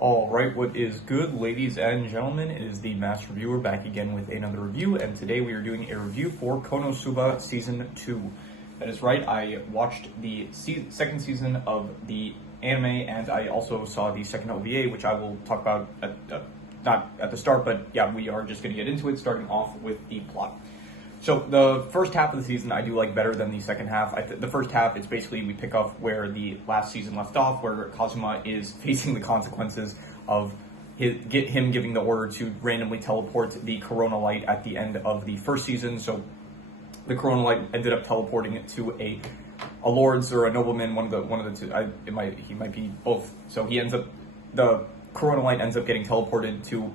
Alright, what is good, ladies and gentlemen? It is the Master Reviewer back again with another review, and today we are doing a review for Konosuba Season 2. That is right, I watched the second season of the anime, and I also saw the second OVA, which I will talk about, not at the start, but yeah, we are just going to get into it, starting off with the plot. So the first half of the season I do like better than the second half. The first half, it's basically we pick up where the last season left off, where Kazuma is facing the consequences of him giving the order to randomly teleport the Corona Light at the end of the first season. So the Corona Light ended up teleporting it to a lord's or a nobleman, one of the two. He might be both. So the Corona Light ends up getting teleported to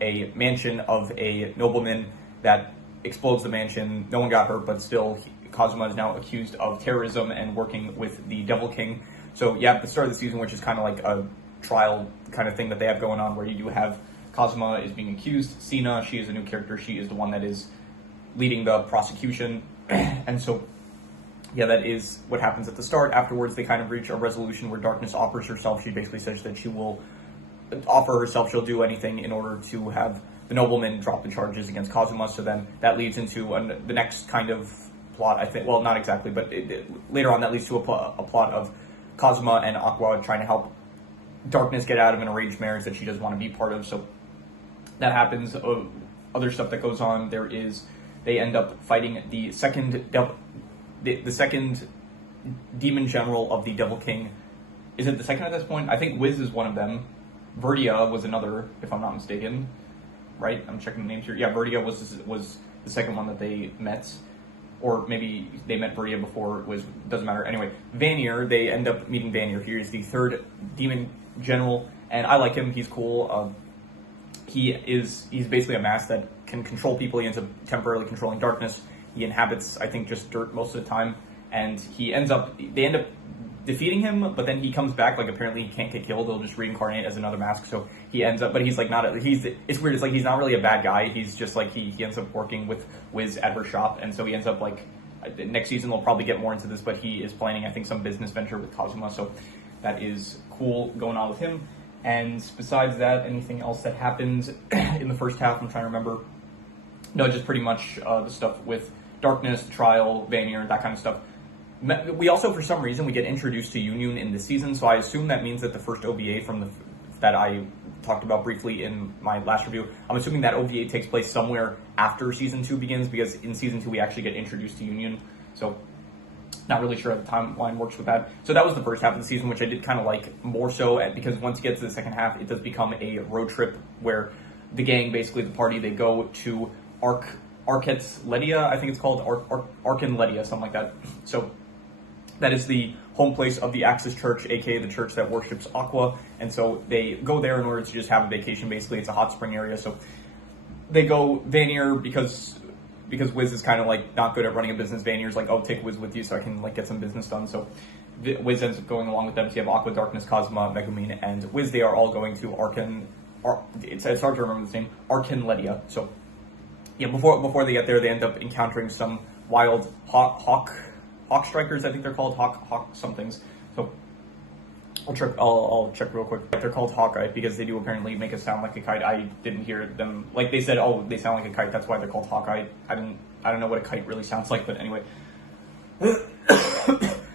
a mansion of a nobleman that explodes the mansion. No one got hurt, but still, Kazuma is now accused of terrorism and working with the Devil King. So yeah, at the start of the season, which is kind of like a trial kind of thing that they have going on, where you do have Kazuma is being accused. Sina, she is a new character. She is the one that is leading the prosecution. And so, yeah, that is what happens at the start. Afterwards, they kind of reach a resolution where Darkness offers herself. She basically says that she will offer herself, she'll do anything in order to have the nobleman drop the charges against Kazuma. So then that leads into the next kind of plot, I think. Well, not exactly, but later on that leads to a plot of Kazuma and Aqua trying to help Darkness get out of an arranged marriage that she doesn't want to be part of. So that happens. Other stuff that goes on, they end up fighting the second demon general of the Devil King. Is it the second at this point? I think Wiz is one of them. Verdia was another, if I'm not mistaken. Right? I'm checking the names here. Yeah, Verdia was the second one that they met. Or maybe they met Verdia before, doesn't matter. Anyway, Vanir, they end up meeting Vanir. He is the third demon general, and I like him. He's cool. He's basically a mask that can control people. He ends up temporarily controlling darkness. He inhabits, I think, just dirt most of the time, and they end up defeating him, but then he comes back. Like, apparently he can't get killed. He'll just reincarnate as another mask. So he ends up, but he's like it's weird. It's like he's not really a bad guy. He's just like he ends up working with Wiz at her shop, and so he ends up like next season they'll probably get more into this, but he is planning, I think, some business venture with Kazuma. So that is cool going on with him. And besides that, anything else that happened in the first half? I'm trying to remember. No, just pretty much the stuff with Darkness, the trial, Vanir, that kind of stuff. We also, for some reason, we get introduced to Union in this season, so I assume that means that the first OVA that I talked about briefly in my last review, I'm assuming that OVA takes place somewhere after Season 2 begins, because in Season 2 we actually get introduced to Union, so not really sure how the timeline works with that. So that was the first half of the season, which I did kind of like more so, because once you get to the second half, it does become a road trip where the gang, basically the party, they go to Ledia, I think it's called, Ledia, something like that. So that is the home place of the Axis Church, aka the church that worships Aqua, and so they go there in order to just have a vacation. Basically, it's a hot spring area, so they go. Vanir, because Wiz is kind of like not good at running a business. Vanir's like, oh, take Wiz with you so I can like get some business done. So Wiz ends up going along with them. So you have Aqua, Darkness, Kazuma, Megumin, and Wiz. They are all going to it's hard to remember the name, Ledia. So yeah, before they get there, they end up encountering some wild hawk strikers, I think they're called, hawk somethings. So I'll check real quick. They're called Hawkeye because they do apparently make it sound like a kite. I didn't hear them, like they said, oh, they sound like a kite, that's why they're called Hawkeye. I don't know what a kite really sounds like, but anyway.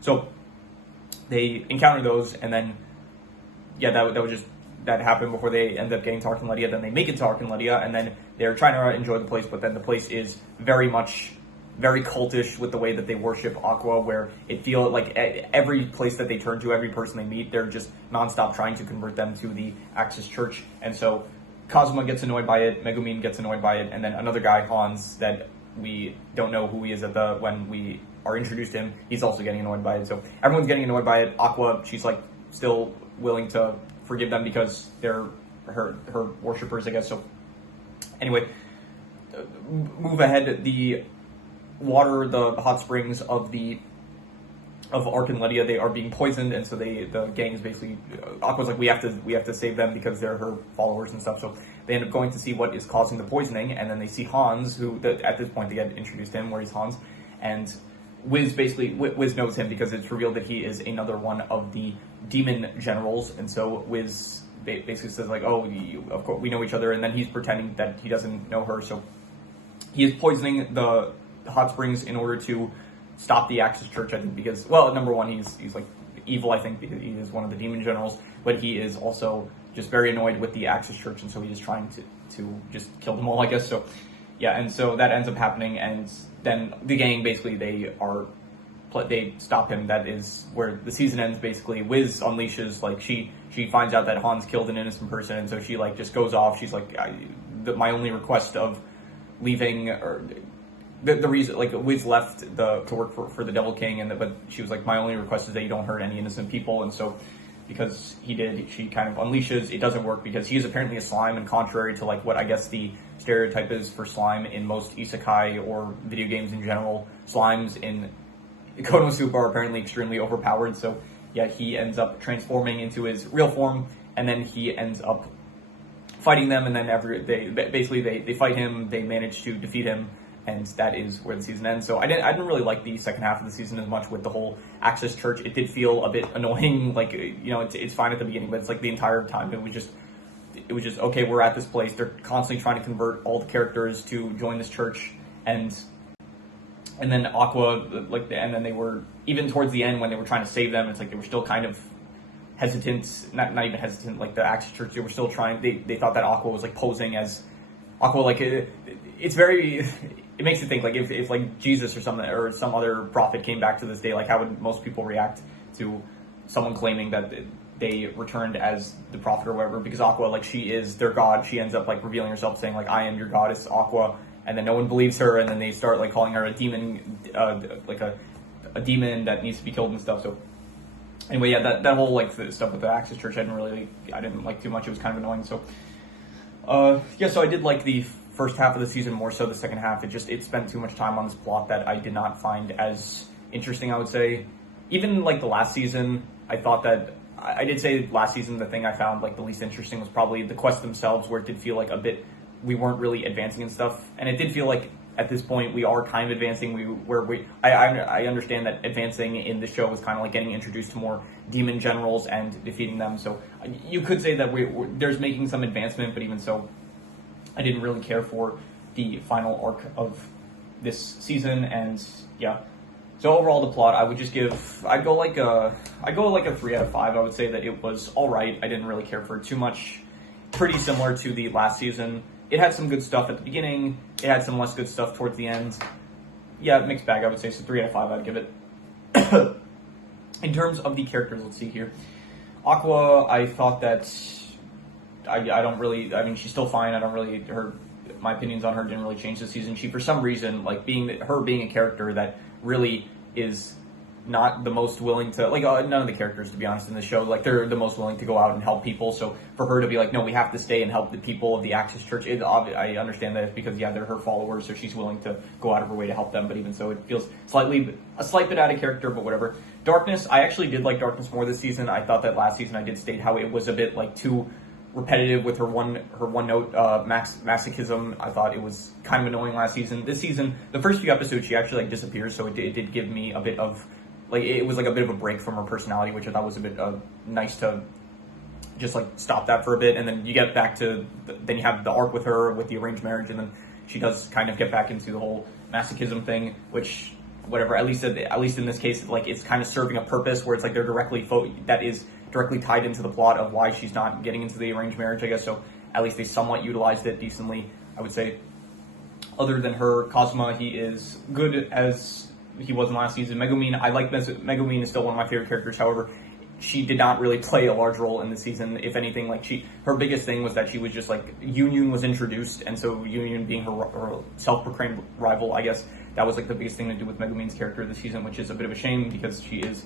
So they encounter those, and then yeah, that happened before they end up getting to Ledia. Then they make it to Ledia, and then they're trying to enjoy the place, but then the place is very cultish with the way that they worship Aqua, where it feels like every place that they turn to, every person they meet, they're just nonstop trying to convert them to the Axis Church. And so Kazuma gets annoyed by it, Megumin gets annoyed by it, and then another guy, Hans, that we don't know who he is when we are introduced to him, he's also getting annoyed by it. So everyone's getting annoyed by it. Aqua, she's like still willing to forgive them because they're her worshippers, I guess. So anyway, move ahead. The hot springs of Ledia, they are being poisoned, and so the gang is basically, Aqua's like, we have to save them because they're her followers and stuff. So they end up going to see what is causing the poisoning, and then they see Hans, at this point they get introduced to him, where he's Hans, and Wiz knows him because it's revealed that he is another one of the demon generals, and so Wiz basically says like, oh, of course we know each other, and then he's pretending that he doesn't know her. So he is poisoning the hot springs in order to stop the Axis Church, I think, because, well, number one, he's like evil, I think, because he is one of the demon generals, but he is also just very annoyed with the Axis Church, and so he's trying to just kill them all, I guess. So yeah, and so that ends up happening, and then the gang, basically, they stop him. That is where the season ends, basically. Wiz unleashes, like, she finds out that Hans killed an innocent person, and so she, like, just goes off. She's like, my only request of leaving, or the reason, like, Wiz left to work for the Devil King, but she was like, my only request is that you don't hurt any innocent people, and so because he did, she kind of unleashes. It doesn't work because he is apparently a slime, and contrary to like what I guess the stereotype is for slime in most isekai or video games in general, slimes in Konosuba are apparently extremely overpowered. So yeah, he ends up transforming into his real form, and then he ends up fighting them, and then they fight him, they manage to defeat him, and that is where the season ends. So I didn't really like the second half of the season as much with the whole Axis Church. It did feel a bit annoying. Like, you know, it's fine at the beginning, but it's like the entire time it was just okay. We're at this place. They're constantly trying to convert all the characters to join this church, and then Aqua, like, and then they were, even towards the end when they were trying to save them, it's like they were still kind of hesitant. Not even hesitant. Like the Axis Church, they were still trying. They thought that Aqua was like posing as Aqua. Like it's very. It makes you think, like, if like Jesus or something or some other prophet came back to this day, like how would most people react to someone claiming that they returned as the prophet or whatever? Because Aqua, like, she is their god. She ends up like revealing herself, saying like, I am your goddess, Aqua, and then no one believes her, and then they start like calling her a demon, like a demon that needs to be killed and stuff. So anyway, yeah, that whole like the stuff with the Axis Church, I didn't like too much. It was kind of annoying. So yeah, so I did like the first half of the season more so. The second half, it spent too much time on this plot that I did not find as interesting, I would say. Even like the last season, I thought that I did say last season the thing I found like the least interesting was probably the quests themselves, where it did feel like a bit we weren't really advancing and stuff, and it did feel like at this point we are kind of advancing. I understand that advancing in the show was kind of like getting introduced to more demon generals and defeating them, so you could say that there's making some advancement, but even so, I didn't really care for the final arc of this season, and yeah. So overall, the plot, I'd go like a 3 out of 5. I would say that it was all right. I didn't really care for it too much. Pretty similar to the last season. It had some good stuff at the beginning. It had some less good stuff towards the end. Yeah, mixed bag, I would say. So 3 out of 5, I'd give it. In terms of the characters, let's see here. Aqua, I thought that she's still fine. My opinions on her didn't really change this season. She, for some reason, like being a character that really is not the most willing to, like, none of the characters, to be honest, in the show, like, they're the most willing to go out and help people. So for her to be like, no, we have to stay and help the people of the Axis Church, I understand that it's because, yeah, they're her followers, so she's willing to go out of her way to help them. But even so, it feels a slight bit out of character, but whatever. Darkness, I actually did like Darkness more this season. I thought that last season I did state how it was a bit, like, too repetitive with her one note masochism. I thought it was kind of annoying last season. This season, the first few episodes, she actually like disappears, so it did give me a bit of, like, it was like a bit of a break from her personality, which I thought was a bit nice to just like stop that for a bit, and then you get back to then you have the arc with her with the arranged marriage, and then she does kind of get back into the whole masochism thing, which whatever, at least in this case, like, it's kind of serving a purpose where it's like they're that is directly tied into the plot of why she's not getting into the arranged marriage, I guess. So at least they somewhat utilized it decently, I would say. Other than her, Kazuma, he is good as he was in last season. Megumin, I like Megumin is still one of my favorite characters. However, she did not really play a large role in the season. If anything, like, her biggest thing was that she was just like, Union was introduced, and so Union being her self-proclaimed rival, I guess that was like the biggest thing to do with Megumin's character this season, which is a bit of a shame because she is,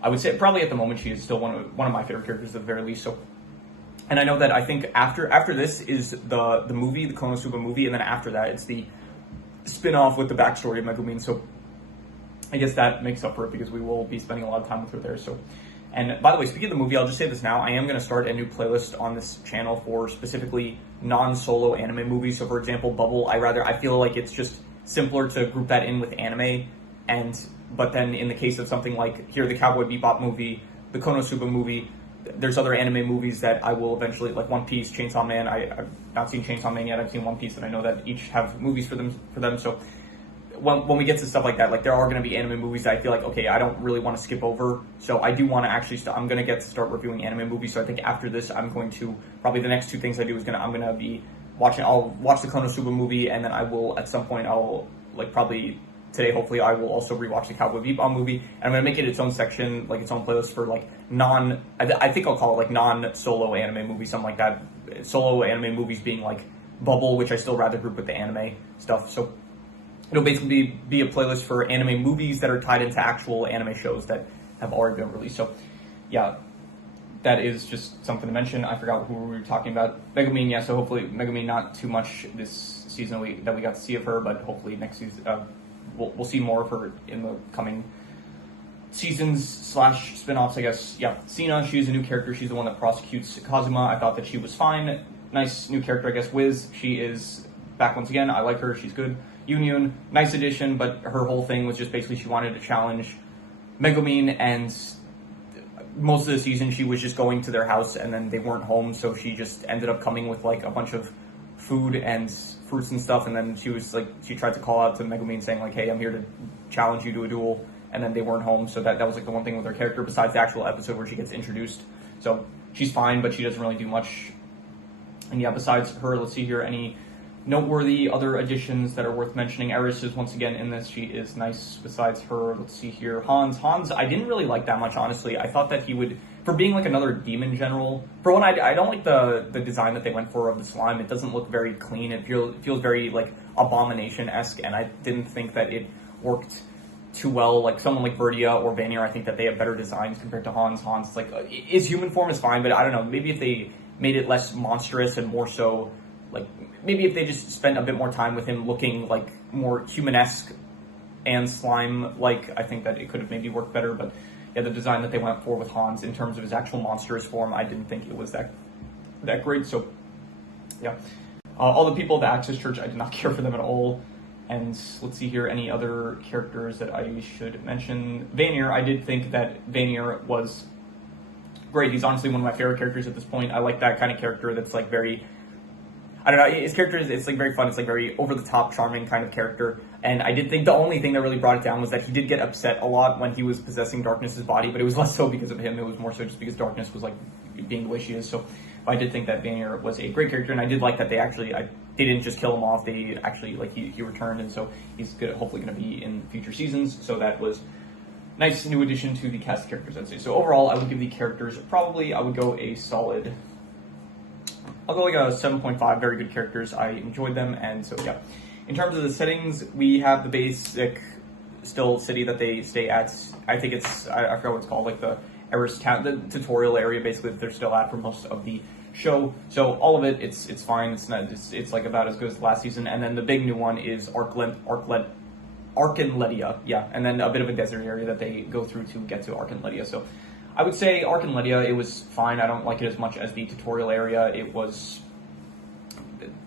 I would say, probably at the moment, she is still one of my favorite characters at the very least. So, and I know that I think after this is the movie, the Konosuba movie, and then after that it's the spin-off with the backstory of Megumin. So I guess that makes up for it because we will be spending a lot of time with her there. So, and by the way, speaking of the movie, I'll just say this now: I am going to start a new playlist on this channel for specifically non-solo anime movies. So, for example, Bubble, I feel like it's just simpler to group that in with anime, but then in the case of something like here, the Cowboy Bebop movie, the Konosuba movie, there's other anime movies that I will eventually, like One Piece, Chainsaw Man. I've not seen Chainsaw Man yet. I've seen One Piece, and I know that each have movies for them. So when we get to stuff like that, like there are going to be anime movies that I feel like, okay, I don't really want to skip over. So I do want to actually, I'm going to get to start reviewing anime movies. So I think after this, I'm going to, probably the next two things I do is I'm going to be I'll watch the Konosuba movie, and then I will, at some point, I'll, like probably today, hopefully, I will also rewatch the Cowboy Bebop movie. And I'm going to make it its own section, like its own playlist for like I think I'll call it like non-solo anime movies, something like that. Solo anime movies being like Bubble, which I still rather group with the anime stuff. So it'll basically be a playlist for anime movies that are tied into actual anime shows that have already been released. So, yeah, that is just something to mention. I forgot who we were talking about. Megumin, yeah, so hopefully Megumin, not too much this season that we got to see of her, but hopefully next season we'll see more of her in the coming seasons / spin-offs, I guess. Yeah, Sina, she's a new character. She's the one that prosecutes Kazuma. I thought that she was fine. Nice new character, I guess. Wiz, she is back once again. I like her. She's good. Yunyun, nice addition, but her whole thing was just basically she wanted to challenge Megumin, and most of the season she was just going to their house and then they weren't home, so she just ended up coming with like a bunch of food and fruits and stuff, and then she tried to call out to Megumin saying like, hey, I'm here to challenge you to a duel, and then they weren't home. So that was like the one thing with her character besides the actual episode where she gets introduced. So she's fine, but she doesn't really do much. And yeah, besides her, let's see here, any noteworthy other additions that are worth mentioning. Eris is once again in this. She is nice. Besides her, let's see here. Hans, I didn't really like that much, honestly. I thought that he would, for being like another demon general, for one, I don't like the design that they went for of the slime. It doesn't look very clean. It feels very like Abomination-esque, and I didn't think that it worked too well. Like someone like Verdia or Vanir, I think that they have better designs compared to Hans. Hans, like, his human form is fine, but I don't know, maybe if they made it less monstrous and more so, like, maybe if they just spent a bit more time with him looking like more human-esque and slime-like, I think that it could have maybe worked better. But yeah, the design that they went for with Hans in terms of his actual monstrous form, I didn't think it was that great. So yeah, all the people of the Axis Church, I did not care for them at all. And let's see here, any other characters that I should mention. Vanir, I did think that Vanir was great. He's honestly one of my favorite characters at this point. I like that kind of character that's like very, I don't know, his character it's like very fun. It's like very over-the-top, charming kind of character. And I did think the only thing that really brought it down was that he did get upset a lot when he was possessing Darkness's body, but it was less so because of him. It was more so just because Darkness was like being the way she is. So I did think that Vanir was a great character, and I did like that they didn't just kill him off. They actually, like, he returned, and so he's hopefully going to be in future seasons. So that was nice new addition to the cast of characters, I'd say. So overall, I would give the characters I would go a solid, I'll go like a 7.5. Very good characters. I enjoyed them, and so yeah. In terms of the settings, we have the basic still city that they stay at. I think I forgot what it's called, like the Eris town, the tutorial area basically that they're still at for most of the show. So all of it, it's fine. It's like about as good as last season. And then the big new one is Arcanledia, yeah, and then a bit of a desert area that they go through to get to Arcanledia. So I would say Arcanledia, it was fine. I don't like it as much as the tutorial area. It was,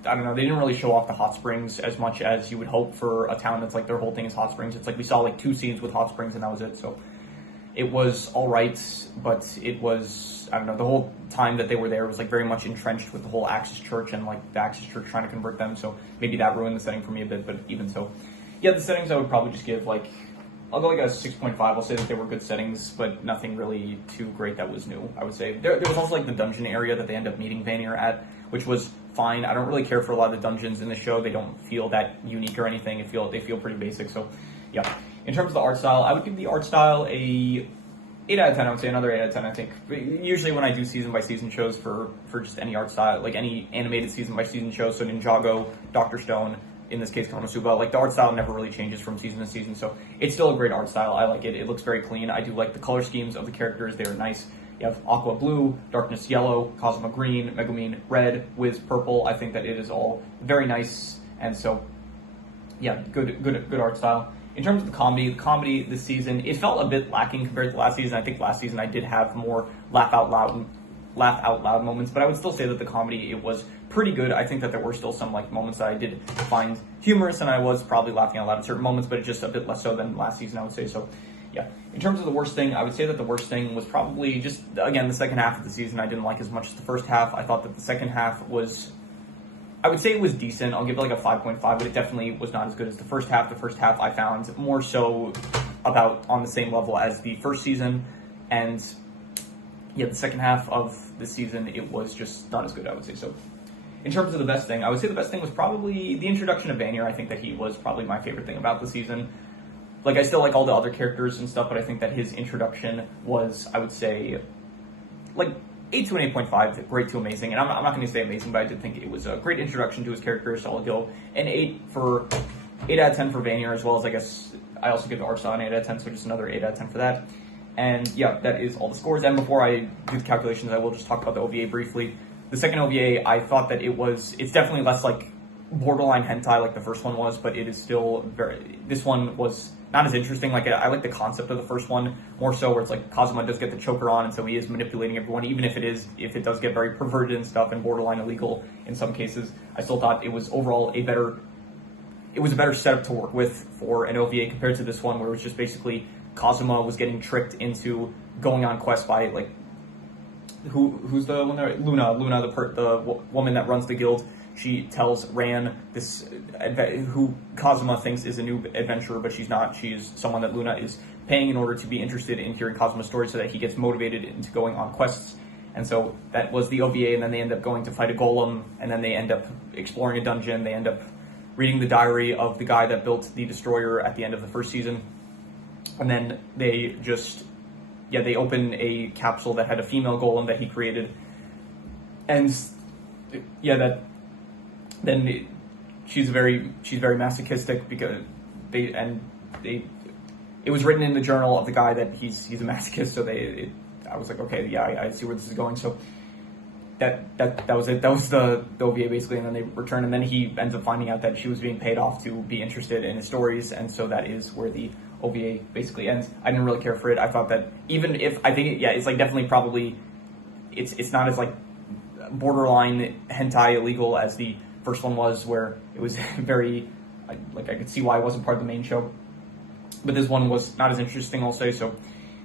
I don't know, they didn't really show off the hot springs as much as you would hope for a town that's like their whole thing is hot springs. It's like we saw like 2 scenes with hot springs and that was it. So it was all right, but it was, I don't know, the whole time that they were there was like very much entrenched with the whole Axis Church and like the Axis Church trying to convert them. So maybe that ruined the setting for me a bit, but even so, yeah, the settings I would probably just give like, I'll go like a 6.5. I'll say that they were good settings, but nothing really too great that was new, I would say. There was also like the dungeon area that they end up meeting Vanir at, which was fine. I don't really care for a lot of the dungeons in the show. They don't feel that unique or anything. They feel pretty basic. So yeah. In terms of the art style, I would give the art style a 8 out of 10. I would say another 8 out of 10, I think. Usually when I do season by season shows for just any art style, like any animated season by season show, so Ninjago, Dr. Stone, in this case Konosuba, like the art style never really changes from season to season, so it's still a great art style. I like it. It looks very clean. I do like the color schemes of the characters. They're nice. You have Aqua blue, Darkness yellow, Cosmo green, Megumin red, Wiz purple. I think that it is all very nice, and so yeah, good art style. In terms of the comedy this season, it felt a bit lacking compared to last season. I think last season I did have more laugh out loud moments, but I would still say that the comedy, it was pretty good. I think that there were still some like moments that I did find humorous, and I was probably laughing out loud at certain moments, but it's just a bit less so than last season, I would say. So yeah. In terms of the worst thing, I would say that the worst thing was probably just, again, the second half of the season I didn't like as much as the first half. I thought that the second half was, I would say it was decent. I'll give it like a 5.5, but it definitely was not as good as the first half. The first half I found more so about on the same level as the first season. And yeah, the second half of the season, it was just not as good, I would say. So in terms of the best thing, I would say the best thing was probably the introduction of Vanir. I think that he was probably my favorite thing about the season. Like, I still like all the other characters and stuff, but I think that his introduction was, I would say, like, 8 to an 8.5, great to amazing. And I'm not going to say amazing, but I did think it was a great introduction to his character, so I'll go an 8 out of 10 for Vanir, as well as, I guess, I also give Arsa an 8 out of 10, so just another 8 out of 10 for that. And yeah, that is all the scores. And before I do the calculations, I will just talk about the OVA briefly. The second OVA, I thought that it's definitely less like borderline hentai like the first one was, but it is still this one was not as interesting. Like, I like the concept of the first one more so, where it's like Kazuma does get the choker on, and so he is manipulating everyone, even if it does get very perverted and stuff and borderline illegal in some cases. I still thought it was overall a better setup to work with for an OVA compared to this one, where it was just basically Kazuma was getting tricked into going on quests by, like, who's the one there? Luna, the woman that runs the guild. She tells Ran, who Kazuma thinks is a new adventurer, but she's not. She's someone that Luna is paying in order to be interested in hearing Kazuma's story, so that he gets motivated into going on quests. And so that was the OVA, and then they end up going to fight a golem, and then they end up exploring a dungeon. They end up reading the diary of the guy that built the destroyer at the end of the first season. And then they open a capsule that had a female golem that he created. And yeah, she's very masochistic, because it was written in the journal of the guy that he's a masochist, so I was like, okay, yeah, I see where this is going. So that was it. That was the OVA basically, and then they return, and then he ends up finding out that she was being paid off to be interested in his stories, and so that is where the OVA basically ends. I didn't really care for it. I thought that even if it's like definitely probably it's not as like borderline hentai illegal as the first one was, where it was very I could see why it wasn't part of the main show, but this one was not as interesting, I'll say. So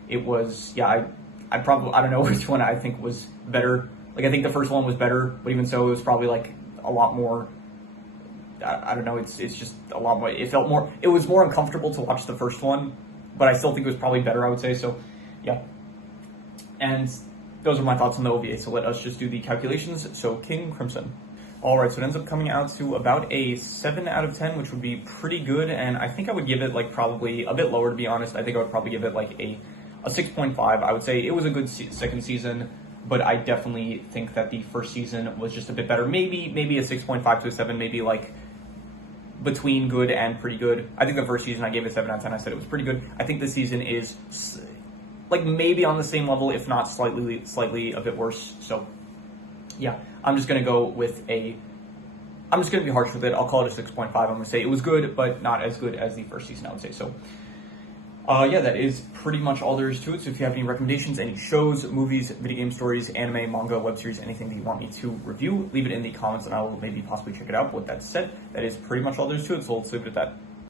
it was, yeah, I don't know which one I think was better. Like, I think the first one was better, but even so, it was probably like a lot more. I don't know. It's just a lot more. It was more uncomfortable to watch the first one, but I still think it was probably better, I would say. So, yeah. And those are my thoughts on the OVA. So let us just do the calculations. So King Crimson. All right. So it ends up coming out to about a 7 out of 10, which would be pretty good. And I think I would give it like probably a bit lower, to be honest. I think I would probably give it like a 6.5. I would say it was a good second season, but I definitely think that the first season was just a bit better. Maybe a 6.5 to a 7, maybe like between good and pretty good. I think the first season I gave it 7 out of 10. I said it was pretty good. I think this season is like maybe on the same level, if not slightly a bit worse. So yeah, I'm just going to be harsh with it. I'll call it a 6.5. I'm going to say it was good, but not as good as the first season, I would say. So yeah, that is pretty much all there is to it. So if you have any recommendations, any shows, movies, video game stories, anime, manga, web series, anything that you want me to review, leave it in the comments and I will maybe possibly check it out. But with that said, that is pretty much all there is to it. So let's leave it at that.